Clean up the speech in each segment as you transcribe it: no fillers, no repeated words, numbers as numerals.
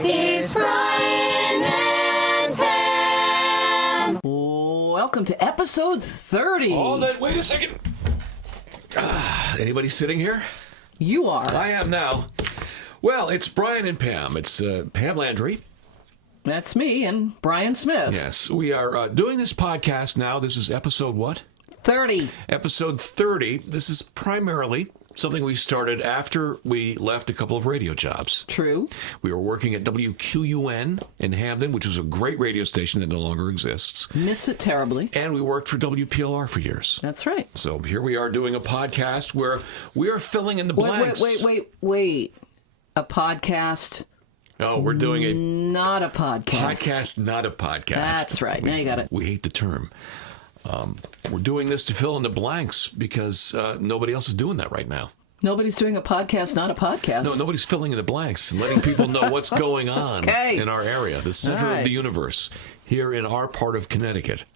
It's Brian and Pam. Welcome to episode 30. Wait a second. Anybody sitting here? You are. I am now. Well, it's Brian and Pam. It's Pam Landry. That's me and Brian Smith. Yes, we are doing this podcast now. This is episode what? 30. Episode 30. This is primarily something we started after we left a couple of radio jobs. True. We were working at WQUN in Hamden, which was a great radio station that no longer exists. Miss it terribly. And we worked for WPLR for years. That's right. So here we are doing a podcast where we are filling in the blanks. Wait. A podcast. Oh, we're doing a not a podcast. Podcast, not a podcast. That's right. Now you got it. We hate the term. We're doing this to fill in the blanks because nobody else is doing that right now. Nobody's doing a podcast, not a podcast. No, nobody's filling in the blanks and letting people know what's going on in our area, the center of the universe, here in our part of Connecticut.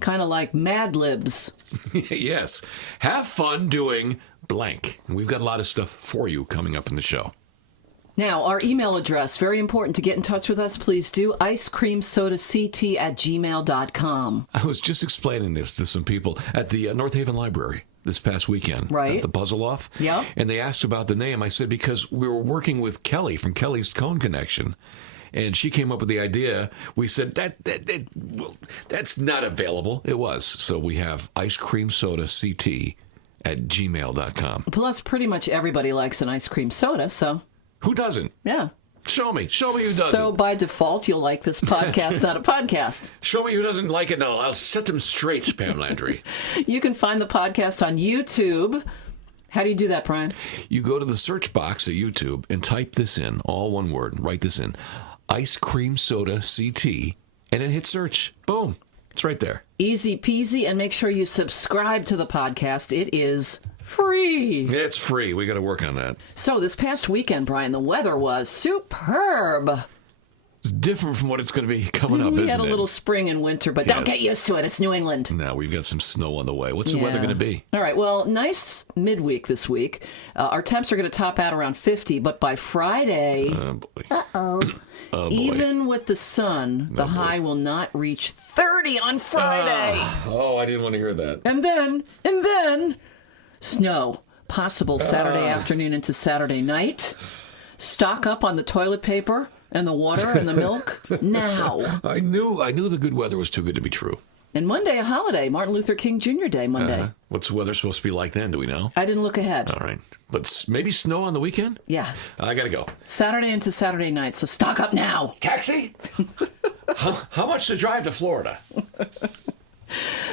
Kind of like Mad Libs. Yes. Have fun doing blank. And we've got a lot of stuff for you coming up in the show. Now, our email address, very important to get in touch with us, please do, icecreamsodact@gmail.com. I was just explaining this to some people at the North Haven Library this past weekend. Right. At the Puzzle Off. Yeah. And they asked about the name. I said, because we were working with Kelly from Kelly's Cone Connection. And she came up with the idea. We said, that's not available. It was. So we have icecreamsodact@gmail.com. Plus, pretty much everybody likes an ice cream soda, so... Who doesn't? Yeah. Show me who doesn't. So by default, you'll like this podcast, not a podcast. Show me who doesn't like it, and I'll set them straight, Pam Landry. You can find the podcast on YouTube. How do you do that, Brian? You go to the search box at YouTube and type this in, all one word, write this in, Ice Cream Soda CT, and then hit search. Boom. It's right there. Easy peasy, and make sure you subscribe to the podcast. It is free. It's free. We got to work on that. So this past weekend, Brian, the weather was superb. It's different from what it's going to be coming up, isn't it? We had a little spring and winter, but don't get used to it. It's New England. Now we've got some snow on the way. What's the weather going to be? All right. Well, nice midweek this week. Our temps are going to top out around 50, but by Friday, Oh, boy. Even with the sun, the high will not reach 30 on Friday. I didn't want to hear that. And then, snow. Possible Saturday afternoon into Saturday night. Stock up on the toilet paper and the water and the milk now. I knew the good weather was too good to be true. And Monday, a holiday, Martin Luther King Jr. Day Monday. What's the weather supposed to be like then? Do we know? I didn't look ahead. All right. But maybe snow on the weekend? Yeah. I got to go. Saturday into Saturday night, so stock up now. Taxi? How much to drive to Florida?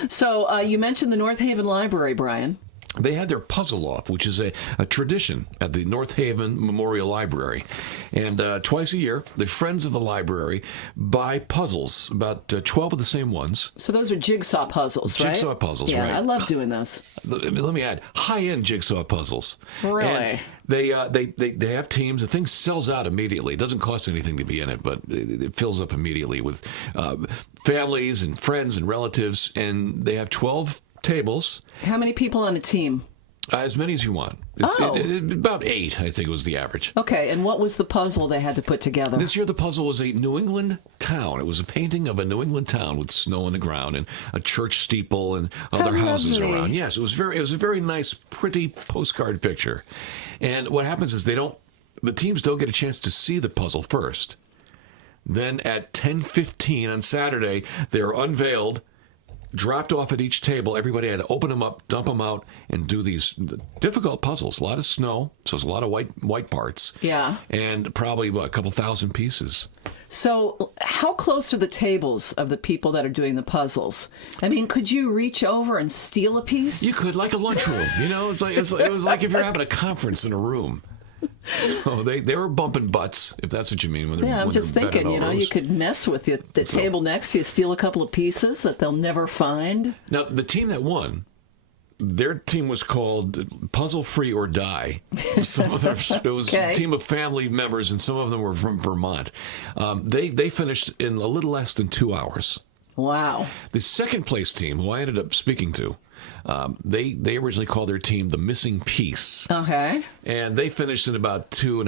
So you mentioned the North Haven Library, Brian. They had their Puzzle Off, which is a tradition at the North Haven Memorial Library. And twice a year, the friends of the library buy puzzles, about 12 of the same ones. So those are jigsaw puzzles, right? Jigsaw puzzles, yeah, right. I love doing those. Let me add, high-end jigsaw puzzles. Really? And they have teams. The thing sells out immediately. It doesn't cost anything to be in it, but it fills up immediately with families and friends and relatives. And they have 12 tables. How many people on a team? As many as you want. About 8, I think, was the average. Okay, and what was the puzzle they had to put together? This year the puzzle was a New England town. It was a painting of a New England town with snow on the ground and a church steeple and other houses around. Yes, it was a very nice, pretty postcard picture. And what happens is the teams don't get a chance to see the puzzle first. Then at 10:15 on Saturday, they're unveiled, dropped off at each table. Everybody had to open them up, dump them out, and do these difficult puzzles. A lot of snow, so it's a lot of white parts. Yeah. And probably, a couple thousand pieces. So how close are the tables of the people that are doing the puzzles? I mean, could you reach over and steal a piece? You could, like a lunchroom. It was like if you're having a conference in a room. So they were bumping butts, if that's what you mean. I'm just thinking, you could mess with the table next to you, steal a couple of pieces that they'll never find. Now, the team that won, their team was called Puzzle Free or Die. It was a team of family members, and some of them were from Vermont. They finished in a little less than 2 hours. Wow. The second place team, who I ended up speaking to, They originally called their team the Missing Piece. Okay. And they finished in about 2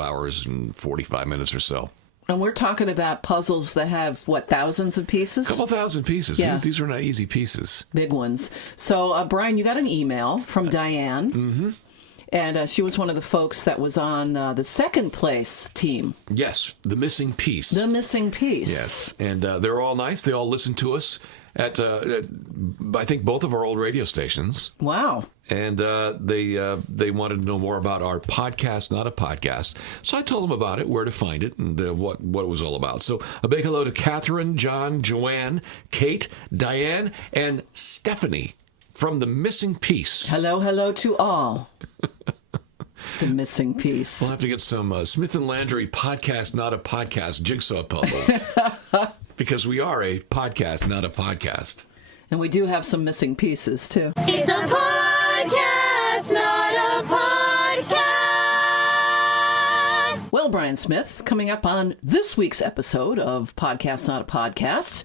hours and 45 minutes or so. And we're talking about puzzles that have, thousands of pieces? A couple thousand pieces. Yeah. These are not easy pieces. Big ones. So, Brian, you got an email from Diane. Mm-hmm. And she was one of the folks that was on the second place team. Yes, the Missing Piece. The Missing Piece. Yes, and they're all nice. They all listen to us at I think, both of our old radio stations. Wow. And they wanted to know more about our podcast, Not a Podcast. So I told them about it, where to find it, and what it was all about. So a big hello to Catherine, John, Joanne, Kate, Diane, and Stephanie from the Missing Piece. Hello to all. The Missing Piece. We'll have to get some Smith & Landry podcast, Not a Podcast jigsaw puzzles. Because we are a podcast, not a podcast. And we do have some missing pieces, too. It's a podcast, not a podcast. Well, Brian Smith, coming up on this week's episode of Podcast Not a Podcast,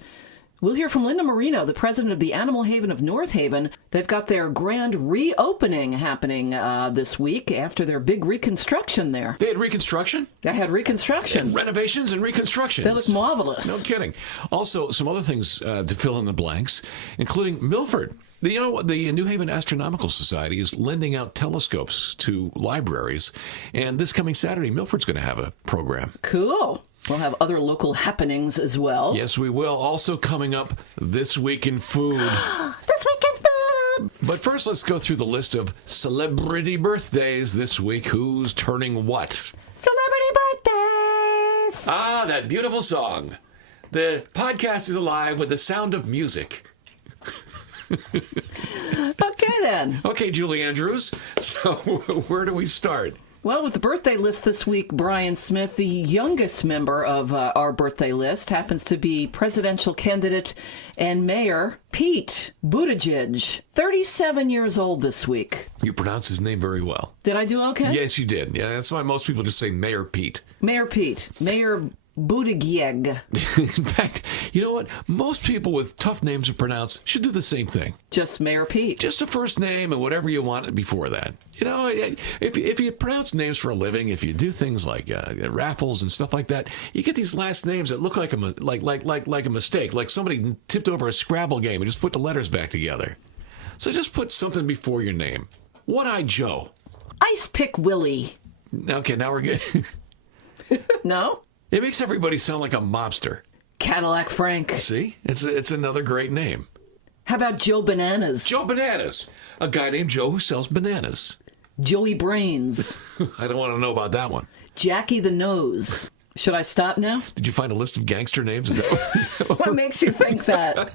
we'll hear from Linda Marino, the president of the Animal Haven of North Haven. They've got their grand reopening happening this week after their big reconstruction there. They had reconstruction? They had reconstruction. And renovations and reconstructions. That was marvelous. No kidding. Also, some other things to fill in the blanks, including Milford. The New Haven Astronomical Society is lending out telescopes to libraries, and this coming Saturday, Milford's going to have a program. Cool. We'll have other local happenings as well. Yes, we will. Also coming up, This Week in Food. This Week in Food! But first, let's go through the list of celebrity birthdays this week. Who's turning what? Celebrity birthdays! Ah, that beautiful song. The podcast is alive with the sound of music. Okay, then. Okay, Julie Andrews. So where do we start? Well, with the birthday list this week, Brian Smith, the youngest member of our birthday list, happens to be presidential candidate and mayor Pete Buttigieg, 37 years old this week. You pronounce his name very well. Did I do okay? Yes, you did. Yeah, that's why most people just say Mayor Pete. Mayor Pete. Mayor Buttigieg. In fact, you know what? Most people with tough names to pronounce should do the same thing. Just Mayor Pete. Just a first name and whatever you want before that. You know, if you pronounce names for a living, if you do things like raffles and stuff like that, you get these last names that look like a mistake, like somebody tipped over a Scrabble game and just put the letters back together. So just put something before your name. One-Eyed Joe. Ice Pick Willie. Okay, now we're good. No? It makes everybody sound like a mobster. Cadillac Frank. See? It's another great name. How about Joe Bananas? Joe Bananas. A guy named Joe who sells bananas. Joey Brains. I don't want to know about that one. Jackie the Nose. Should I stop now? Did you find a list of gangster names? Is that what What makes you think that?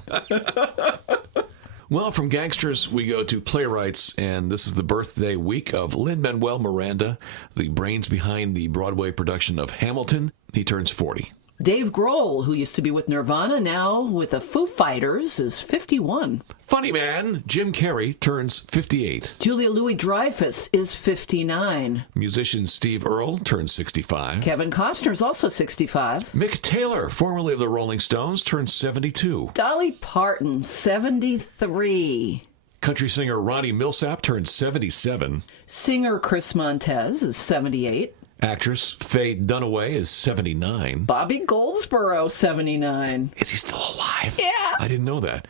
Well, from gangsters, we go to playwrights, and this is the birthday week of Lin-Manuel Miranda, the brains behind the Broadway production of Hamilton. He turns 40. Dave Grohl, who used to be with Nirvana, now with the Foo Fighters, is 51. Funny man, Jim Carrey turns 58. Julia Louis-Dreyfus is 59. Musician Steve Earle turns 65. Kevin Costner's also 65. Mick Taylor, formerly of the Rolling Stones, turns 72. Dolly Parton, 73. Country singer Ronnie Millsap turns 77. Singer Chris Montez is 78. Actress Faye Dunaway is 79. Bobby Goldsboro, 79. Is he still alive? Yeah. I didn't know that.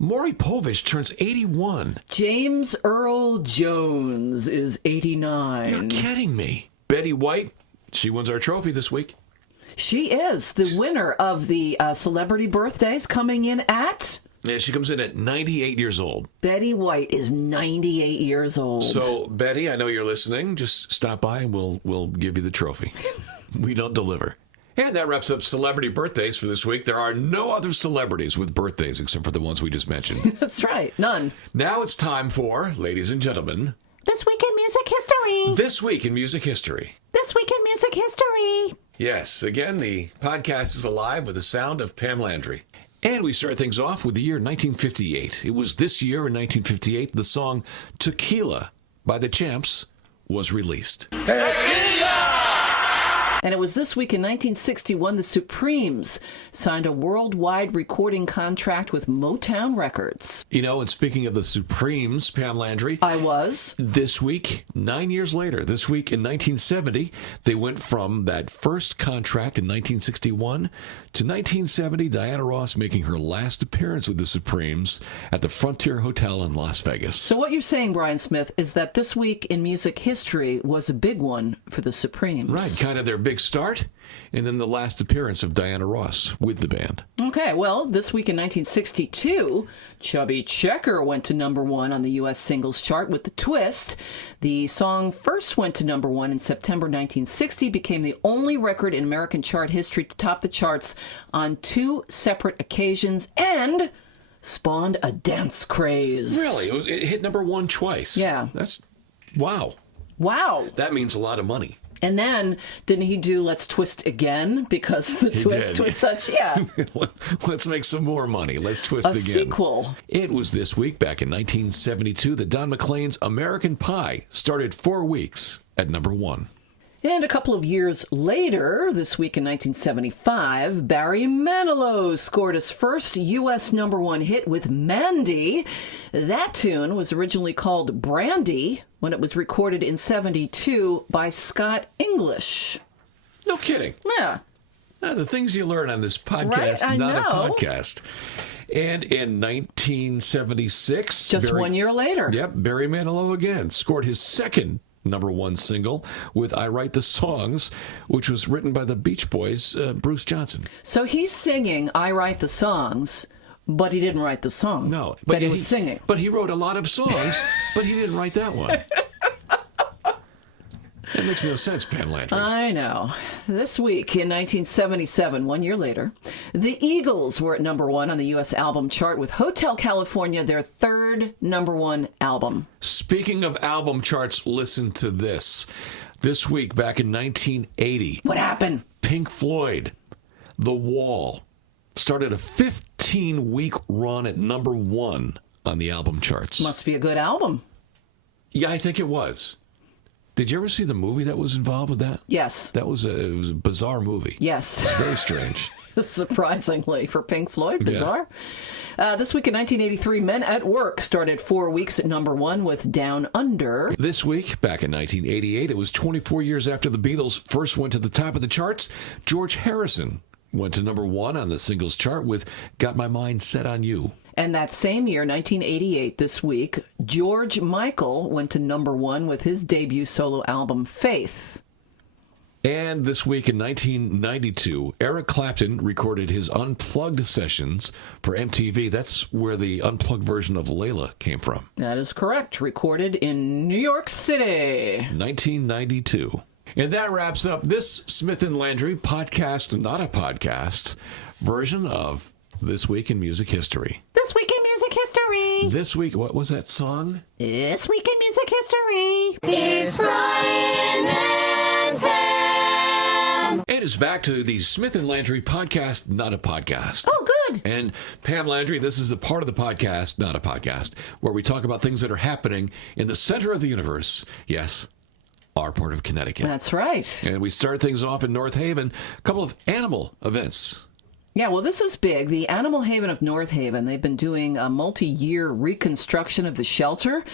Maury Povich turns 81. James Earl Jones is 89. You're kidding me. Betty White, she wins our trophy this week. She is the winner of the celebrity birthdays, coming in at... Yeah, she comes in at 98 years old. Betty White is 98 years old. So, Betty, I know you're listening. Just stop by and we'll give you the trophy. We don't deliver. And that wraps up celebrity birthdays for this week. There are no other celebrities with birthdays except for the ones we just mentioned. That's right. None. Now it's time for, ladies and gentlemen, This Week in Music History. This Week in Music History. This Week in Music History. Yes, again, the podcast is alive with the sound of Pam Landry. And we start things off with the year 1958. It was this year in 1958 the song Tequila by the Champs was released. Tequila! And it was this week in 1961 the Supremes signed a worldwide recording contract with Motown Records. You know, and speaking of the Supremes, Pam Landry, I was. this week, 9 years later, this week in 1970, they went from that first contract in 1961 to 1970, Diana Ross making her last appearance with the Supremes at the Frontier Hotel in Las Vegas. So what you're saying, Brian Smith, is that this week in music history was a big one for the Supremes. Right, kind of their big start, and then the last appearance of Diana Ross with the band. Okay, well, this week in 1962, Chubby Checker went to number 1 on the U.S. singles chart with The Twist. The song first went to number 1 in September 1960, became the only record in American chart history to top the charts on 2 separate occasions, and spawned a dance craze. Really? It hit number 1 twice. Yeah. That's, wow. Wow. That means a lot of money. And then, didn't he do Let's Twist Again? Because the twist did. was such, yeah. Let's make some more money. Let's twist A again. sequel. It was this week, back in 1972, that Don McLean's American Pie started 4 weeks at number 1. And a couple of years later, this week in 1975, Barry Manilow scored his first U.S. number 1 hit with Mandy. That tune was originally called Brandy when it was recorded in 72 by Scott English. No kidding. Yeah. The things you learn on this podcast, Right? I not know. a podcast. And in 1976... Just 1 year later. Yep, Barry Manilow again scored his second number 1 single with I Write the Songs, which was written by the Beach Boys' Bruce Johnson. So he's singing I Write the Songs, but he didn't write the song. No. But he was singing. But he wrote a lot of songs, but he didn't write that one. That makes no sense, Pam Landry. I know. This week in 1977, 1 year later, the Eagles were at number 1 on the U.S. album chart with Hotel California, their third number 1 album. Speaking of album charts, listen to this. This week, back in 1980, What happened? Pink Floyd, The Wall, started a 15-week run at number 1 on the album charts. Must be a good album. Yeah, I think it was. Did you ever see the movie that was involved with that? Yes. It was a bizarre movie. Yes. It's very strange. Surprisingly, for Pink Floyd, bizarre. This week in 1983, Men at Work started 4 weeks at number 1 with Down Under. This week, back in 1988, it was 24 years after the Beatles first went to the top of the charts. George Harrison went to number 1 on the singles chart with Got My Mind Set on You. And that same year, 1988, this week, George Michael went to number 1 with his debut solo album, Faith. And this week in 1992, Eric Clapton recorded his Unplugged sessions for MTV. That's where the unplugged version of Layla came from. That is correct. Recorded in New York City. 1992. And that wraps up this Smith & Landry podcast, not a podcast, version of This Week in Music History. This Week in Music History. This week, what was that song? This Week in Music History. It's Brian and Pam. It is back to the Smith & Landry podcast, not a podcast. Oh, good. And Pam Landry, this is a part of the podcast, not a podcast, where we talk about things that are happening in the center of the universe. Yes, our part of Connecticut. That's right. And we start things off in North Haven, a couple of animal events. Yeah, well, this is big. The Animal Haven of North Haven, they've been doing a multi-year reconstruction of the shelter.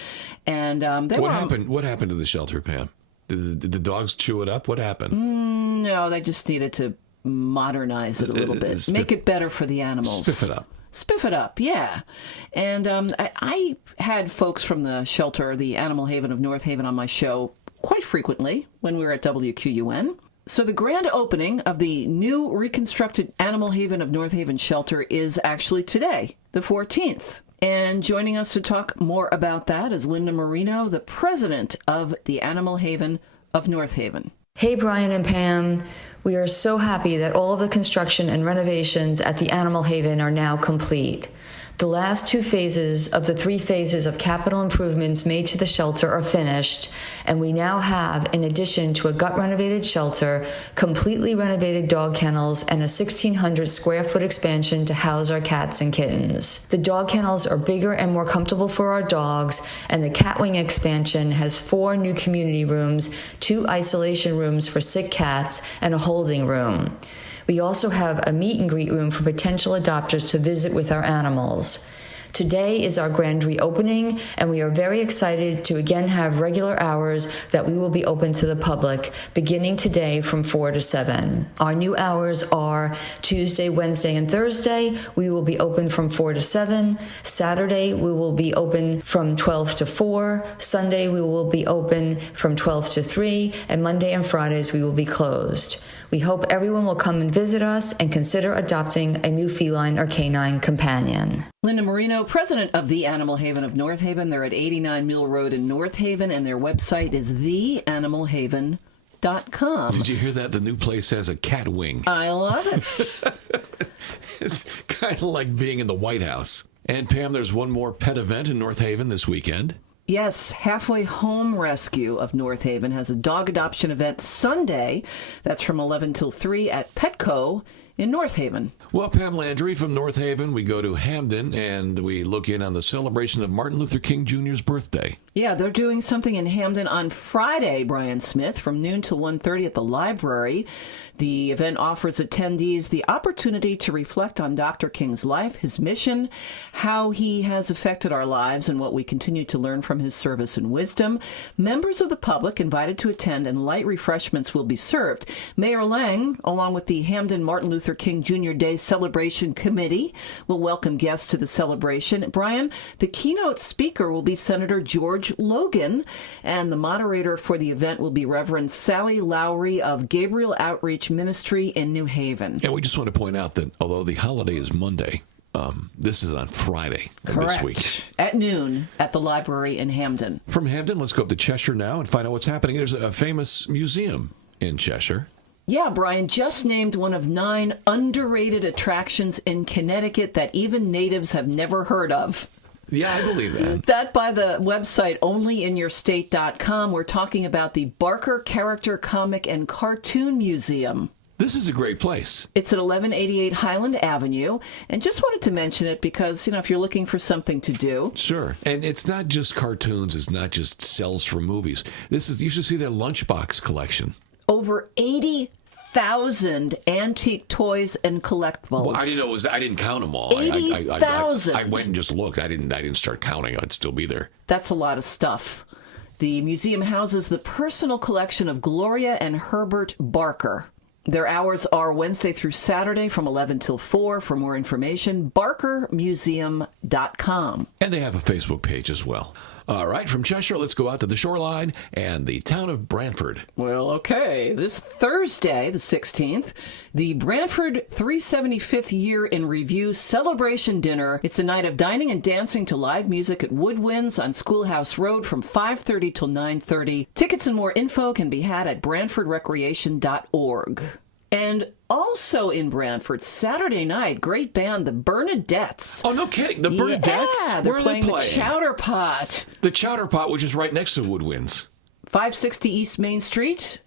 And What happened to the shelter, Pam? Did the dogs chew it up? What happened? No, they just needed to modernize it a little bit. Make it better for the animals. Spiff it up. Spiff it up, yeah. And I had folks from the shelter, the Animal Haven of North Haven, on my show quite frequently when we were at WQUN. So the grand opening of the new reconstructed Animal Haven of North Haven shelter is actually today, the 14th. And joining us to talk more about that is Linda Marino, the president of the Animal Haven of North Haven. Hey, Brian and Pam. We are so happy that all of the construction and renovations at the Animal Haven are now complete. The last 2 phases of the 3 phases of capital improvements made to the shelter are finished, and we now have, in addition to a gut-renovated shelter, completely renovated dog kennels and a 1,600 square foot expansion to house our cats and kittens. The dog kennels are bigger and more comfortable for our dogs, and the cat wing expansion has 4 new community rooms, 2 isolation rooms for sick cats, and a holding room. We also have a meet and greet room for potential adopters to visit with our animals. Today is our grand reopening, and we are very excited to again have regular hours that we will be open to the public, beginning today from 4 to 7. Our new hours are Tuesday, Wednesday, and Thursday. We will be open from 4 to 7. Saturday, we will be open from 12 to 4. Sunday, we will be open from 12 to 3. And Monday and Fridays, we will be closed. We hope everyone will come and visit us and consider adopting a new feline or canine companion. Linda Marino, president of the Animal Haven of North Haven. They're at 89 Mill Road in North Haven, and their website is theanimalhaven.com. Did you hear that? The new place has a cat wing. I love it. It's kind of like being in the White House. And Pam, there's one more pet event in North Haven this weekend. Yes, Halfway Home Rescue of North Haven has a dog adoption event Sunday. That's from 11 till 3 at Petco in North Haven. Well, Pam Landry from North Haven, we go to Hamden and we look in on the celebration of Martin Luther King Jr.'s birthday. Yeah, they're doing something in Hamden on Friday, Brian Smith, from noon till 1:30 at the library. The event offers attendees the opportunity to reflect on Dr. King's life, his mission, how he has affected our lives, and what we continue to learn from his service and wisdom. Members of the public invited to attend, and light refreshments will be served. Mayor Lang, along with the Hamden Martin Luther King Jr. Day Celebration Committee, will welcome guests to the celebration. Brian, the keynote speaker will be Senator George Logan, and the moderator for the event will be Reverend Sally Lowry of Gabriel Outreach Ministry in New Haven. And we just want to point out that although the holiday is Monday, this is on Friday of this week. Correct. At noon at the library in Hamden. From Hamden, let's go up to Cheshire now and find out what's happening. There's a famous museum in Cheshire. Yeah, Brian, just named one of 9 underrated attractions in Connecticut that even natives have never heard of. Yeah, I believe that. That by the website onlyinyourstate.com. We're talking about the Barker Character Comic and Cartoon Museum. This is a great place. It's at 1188 Highland Avenue, and just wanted to mention it because, if you're looking for something to do. Sure. And it's not just cartoons. It's not just cells for movies. You should see their lunchbox collection. Over 80,000 antique toys and collectibles. Well, I didn't know I didn't count them all. 80,000. I went and just looked. I didn't start counting. I'd still be there. That's a lot of stuff. The museum houses the personal collection of Gloria and Herbert Barker. Their hours are Wednesday through Saturday from 11 till 4. For more information, barkermuseum.com. And they have a Facebook page as well. All right, from Cheshire, let's go out to the shoreline and the town of Brantford. Well, okay. This Thursday, the 16th, the Brantford 375th Year in Review Celebration Dinner. It's a night of dining and dancing to live music at Woodwinds on Schoolhouse Road from 5:30 till 9:30. Tickets and more info can be had at BrantfordRecreation.org. And also in Brantford, Saturday night, great band, the Bernadettes. Oh, no kidding. The Bernadettes? Yeah, they're Where are playing they the Chowder Pot. The Chowder Pot, which is right next to Woodwinds. 560 East Main Street.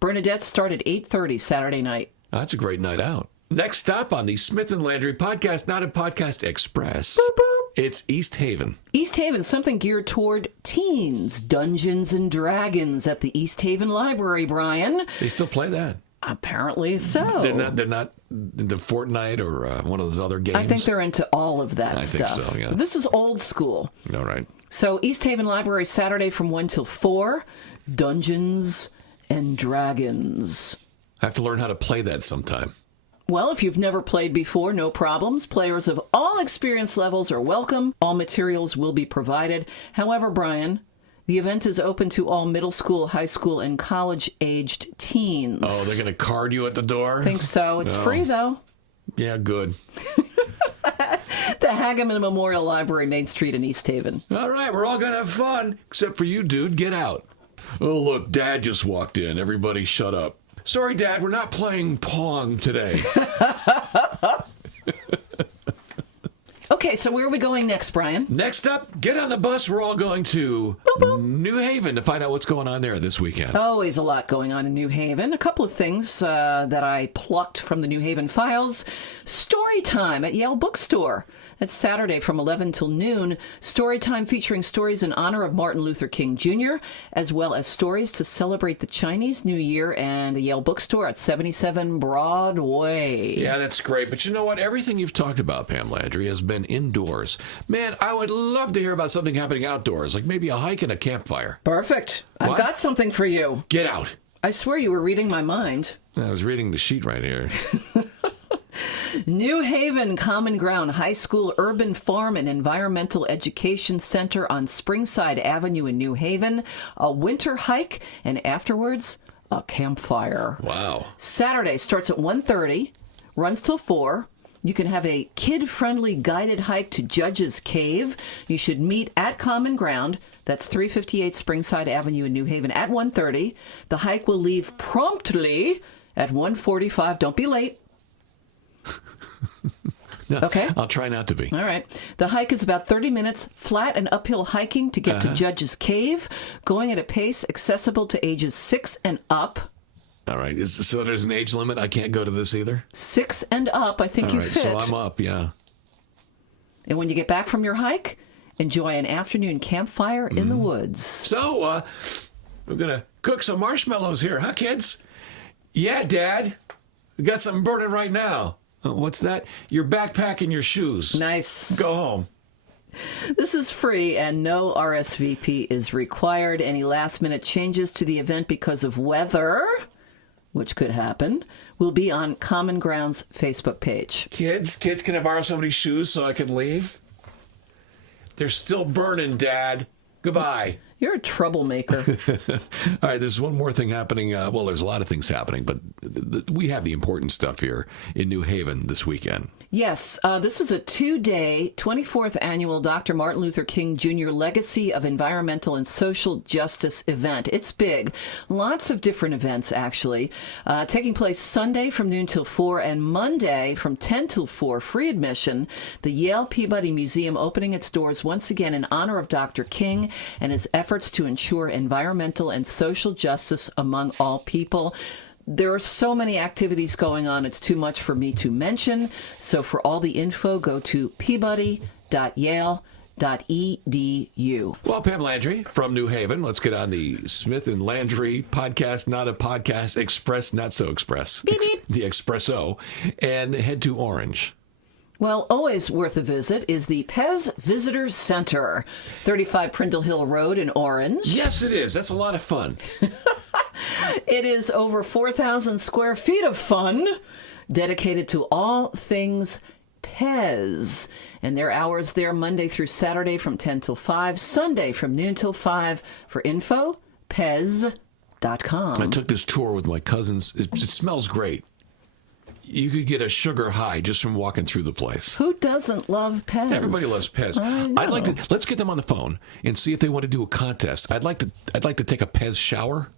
Bernadettes start at 8:30 Saturday night. That's a great night out. Next stop on the Smith and Landry podcast, not a podcast express. Boop, boop. It's East Haven. East Haven, something geared toward teens. Dungeons and Dragons at the East Haven Library, Brian. They still play that. Apparently so. They're not into Fortnite or one of those other games. I think they're into all of that stuff. I think so, yeah. This is old school. All right. So East Haven Library, Saturday from 1 till 4. Dungeons and Dragons. I have to learn how to play that sometime. Well, if you've never played before, no problems. Players of all experience levels are welcome. All materials will be provided. However, Brian, the event is open to all middle school, high school, and college-aged teens. Oh, they're going to card you at the door? I think so. It's free, though. Yeah, good. The Hageman Memorial Library, Main Street in East Haven. All right, we're all going to have fun. Except for you, dude. Get out. Oh, look, Dad just walked in. Everybody shut up. Sorry, Dad, we're not playing Pong today. Okay, Okay, so where are we going next, Brian? Next up, get on the bus. We're all going to New Haven to find out what's going on there this weekend. Always a lot going on in New Haven. A couple of things that I plucked from the New Haven files. Story time at Yale Bookstore. It's Saturday from 11 till noon. Story time featuring stories in honor of Martin Luther King Jr., as well as stories to celebrate the Chinese New Year, and the Yale Bookstore at 77 Broadway. Yeah, that's great. But you know what? Everything you've talked about, Pam Landry, has been indoors. Man, I would love to hear about something happening outdoors, like maybe a hike and a campfire. Perfect. What? I've got something for you. Get out. I swear you were reading my mind. I was reading the sheet right here. New Haven Common Ground High School Urban Farm and Environmental Education Center on Springside Avenue in New Haven. A winter hike, and afterwards, a campfire. Wow. Saturday starts at 1:30, runs till 4. You can have a kid-friendly guided hike to Judge's Cave. You should meet at Common Ground. That's 358 Springside Avenue in New Haven at 1:30. The hike will leave promptly at 1:45. Don't be late. No, Okay. I'll try not to be. All right. The hike is about 30 minutes, flat and uphill hiking to get to Judge's Cave, going at a pace accessible to ages 6 and up. All right. So there's an age limit? I can't go to this either? 6 and up, I think All you right, fit. so I'm up, yeah. And when you get back from your hike, enjoy an afternoon campfire in the woods. So, we're going to cook some marshmallows here, huh, kids? Yeah, Dad. We got something burning right now. What's that? Your backpack and your shoes. Nice. Go home. This is free and no RSVP is required. Any last-minute changes to the event because of weather, which could happen, will be on Common Ground's Facebook page. Kids, can I borrow somebody's shoes so I can leave? They're still burning, Dad. Goodbye. You're a troublemaker. All right, there's one more thing happening. Well, there's a lot of things happening, but we have the important stuff here in New Haven this weekend. Yes, this is a 2-day, 24th annual Dr. Martin Luther King Jr. Legacy of Environmental and Social Justice event. It's big. Lots of different events, actually. Taking place Sunday from noon till 4 and Monday from 10 till 4, free admission. The Yale Peabody Museum opening its doors once again in honor of Dr. King and his efforts to ensure environmental and social justice among all people. There are so many activities going on, it's too much for me to mention. So for all the info, go to peabody.yale.edu. Well, Pam Landry from New Haven. Let's get on the Smith and Landry podcast, not a podcast, Express, not so express. Beep, beep. The Expresso, and head to Orange. Well, always worth a visit is the Pez Visitor Center, 35 Prindle Hill Road in Orange. Yes, it is. That's a lot of fun. It is over 4,000 square feet of fun, dedicated to all things Pez. And their hours there Monday through Saturday from 10 till 5, Sunday from noon till 5. For info, pez.com. I took this tour with my cousins. It smells great. You could get a sugar high just from walking through the place. Who doesn't love Pez? Everybody loves Pez. I'd like to let's get them on the phone and see if they want to do a contest. I'd like to take a Pez shower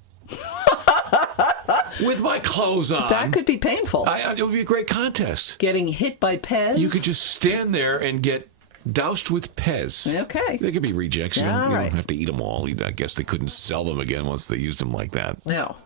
with my clothes on. That could be painful. It would be a great contest. Getting hit by Pez. You could just stand there and get doused with Pez. Okay. They could be rejects. You All right. don't have to eat them all. I guess they couldn't sell them again once they used them like that. No.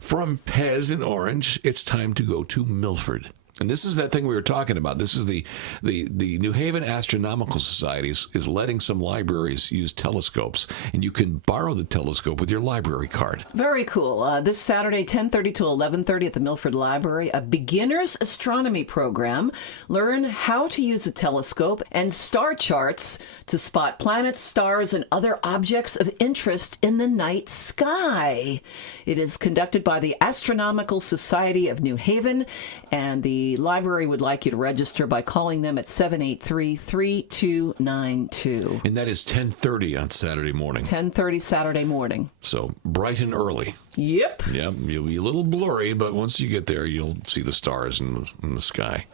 From Pez in Orange, it's time to go to Milford. And this is that thing we were talking about. This is the New Haven Astronomical Society is letting some libraries use telescopes, and you can borrow the telescope with your library card. Very cool. This Saturday, 10:30 to 11:30 at the Milford Library, a beginner's astronomy program. Learn how to use a telescope and star charts to spot planets, stars, and other objects of interest in the night sky. It is conducted by the Astronomical Society of New Haven, and the library would like you to register by calling them at 783-3292. And that is 10:30 on Saturday morning. 10:30 Saturday morning. So bright and early. Yep. Yeah, you'll be a little blurry, but once you get there, you'll see the stars in the sky.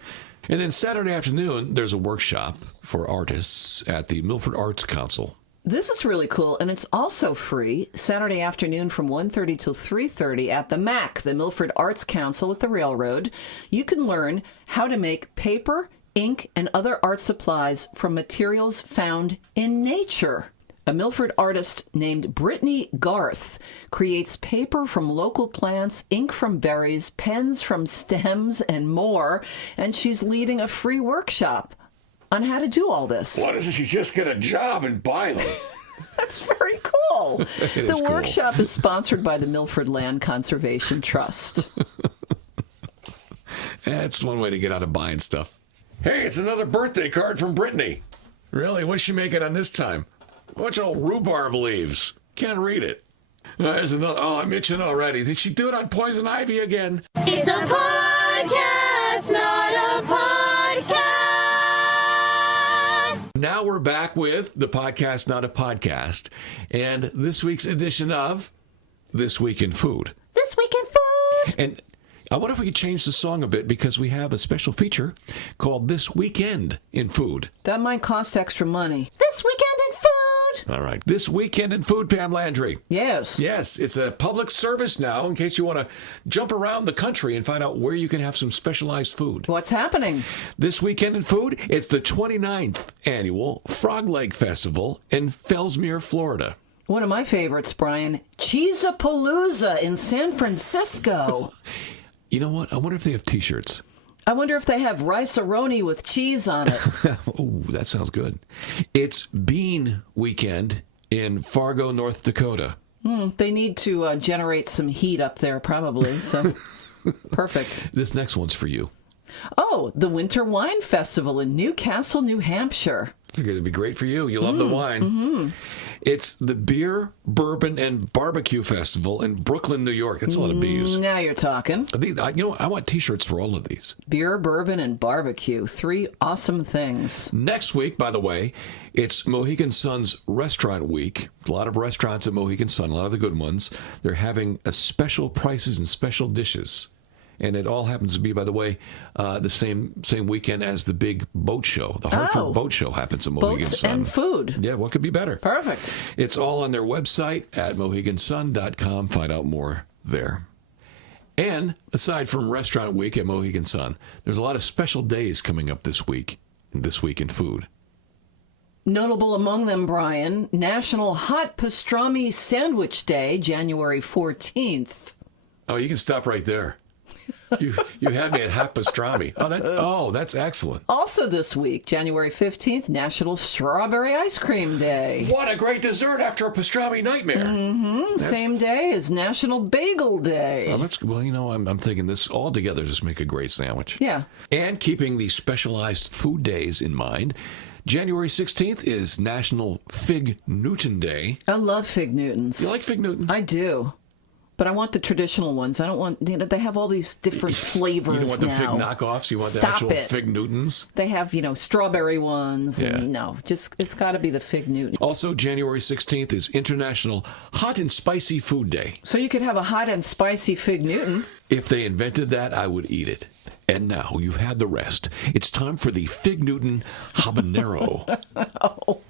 And then Saturday afternoon, there's a workshop for artists at the Milford Arts Council. This is really cool, and it's also free Saturday afternoon from 1:30 till 3:30 at the MAC, the Milford Arts Council at the Railroad. You can learn how to make paper, ink, and other art supplies from materials found in nature. A Milford artist named Brittany Garth creates paper from local plants, ink from berries, pens from stems, and more, and she's leading a free workshop on how to do all this. Why doesn't she just get a job and buy them? That's very cool. It The is cool. workshop is sponsored by the Milford Land Conservation Trust. That's one way to get out of buying stuff. Hey, it's another birthday card from Brittany. Really? What's she making on this time? What's all rhubarb leaves? Can't read it. There's another. Oh, I'm itching already. Did she do it on poison ivy again? It's a podcast, not a podcast. Now we're back with the podcast, not a podcast, and this week's edition of This Week in Food. This Week in Food. And I wonder if we could change the song a bit because we have a special feature called This Weekend in Food. That might cost extra money. This Weekend in Food. All right. This Weekend in Food, Pam Landry. Yes. Yes, it's a public service now in case you want to jump around the country and find out where you can have some specialized food. What's happening? This Weekend in Food, it's the 29th annual Frog Leg Festival in Fellsmere, Florida. One of my favorites, Brian, Cheesapalooza in San Francisco. You know what? I wonder if they have T-shirts. I wonder if they have rice-a-roni with cheese on it. Oh, that sounds good. It's Bean Weekend in Fargo, North Dakota. They need to generate some heat up there, probably. So, perfect. This next one's for you. Oh, the Winter Wine Festival in Newcastle, New Hampshire. Figured it'd be great for you. You love the wine. Mm-hmm. It's the Beer, Bourbon, and Barbecue Festival in Brooklyn, New York. That's a lot of B's. Now you're talking. I want T-shirts for all of these. Beer, bourbon, and barbecue. 3 awesome things. Next week, by the way, it's Mohegan Sun's Restaurant Week. A lot of restaurants at Mohegan Sun, a lot of the good ones. They're having special prices and special dishes. And it all happens to be, by the way, the same weekend as the big boat show. The Hartford Boat Show happens at Mohegan Boats Sun. and food. Yeah, what could be better? Perfect. It's all on their website at mohegansun.com. Find out more there. And aside from Restaurant Week at Mohegan Sun, there's a lot of special days coming up this week in This Week in Food. Notable among them, Brian, National Hot Pastrami Sandwich Day, January 14th. Oh, you can stop right there. You had me at hot pastrami. That's excellent. Also this week, January 15th, National Strawberry Ice Cream Day. What a great dessert after a pastrami nightmare. Same day as National Bagel Day. I'm thinking this all together just make a great sandwich. Yeah. And keeping the specialized food days in mind, January 16th is National Fig Newton Day. I love Fig Newtons. You like Fig Newtons? I do. But I want the traditional ones. I don't want, they have all these different flavors now. You don't want the fig knockoffs? You want the actual Fig Newtons? They have, strawberry ones. Yeah. And it's got to be the Fig Newton. Also, January 16th is International Hot and Spicy Food Day. So you could have a hot and spicy Fig Newton. If they invented that, I would eat it. And now you've had the rest. It's time for the Fig Newton Habanero. Oh.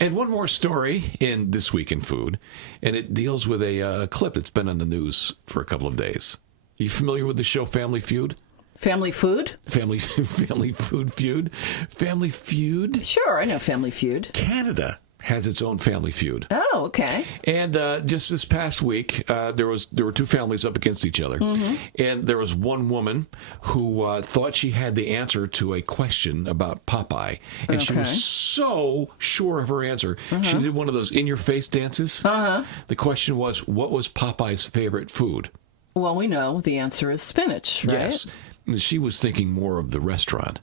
And one more story in This Week in Food, and it deals with a clip that's been on the news for a couple of days. Are you familiar with the show Family Feud? Family Food? Family Food Feud? Family Feud? Sure, I know Family Feud. Canada has its own Family Feud. Oh, okay. And just this past week, there were 2 families up against each other. Mm-hmm. And there was one woman who thought she had the answer to a question about Popeye. And she was so sure of her answer. Uh-huh. She did one of those in-your-face dances. Uh-huh. The question was, what was Popeye's favorite food? Well, we know the answer is spinach, right? Yes. And she was thinking more of the restaurant.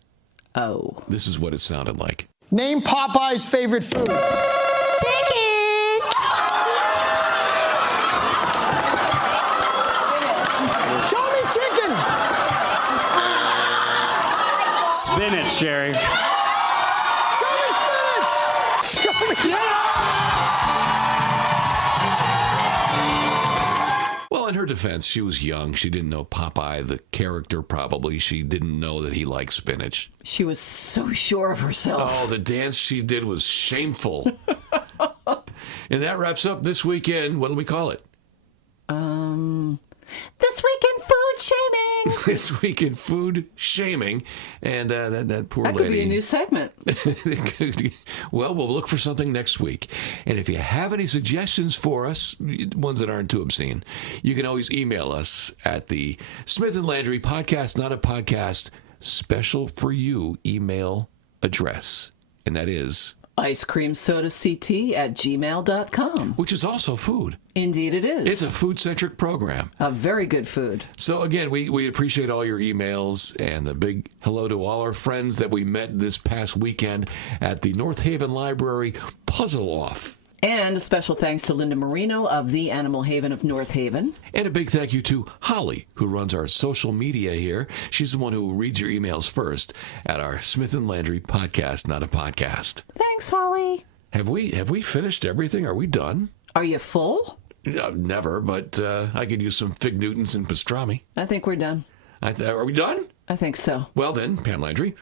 Oh. This is what it sounded like. Name Popeye's favorite food. Chicken. Show me chicken. Spinach, Sherry. Show me spinach. Show me. Well, in her defense, she was young. She didn't know Popeye, the character, probably. She didn't know that he liked spinach. She was so sure of herself. Oh, the dance she did was shameful. And that wraps up This Weekend. What do we call it? This Week in Food Shaming. This week in food shaming, and that poor lady. That could be a new segment. Well, we'll look for something next week. And if you have any suggestions for us, ones that aren't too obscene, you can always email us at the Smith & Landry Podcast, Not a Podcast, special for you email address. And that is icecreamsodact@gmail.com. which is also food. Indeed it is. It's a food-centric program. A very good food. So again, we appreciate all your emails, and a big hello to all our friends that we met this past weekend at the North Haven Library Puzzle Off. And a special thanks to Linda Marino of the Animal Haven of North Haven. And a big thank you to Holly, who runs our social media here. She's the one who reads your emails first at our Smith & Landry Podcast, Not a Podcast. Thanks, Holly. Have we finished everything? Are we done? Are you full? Never, but I could use some fig Newtons and pastrami. I think we're done. Are we done? I think so. Well then, Pam Landry,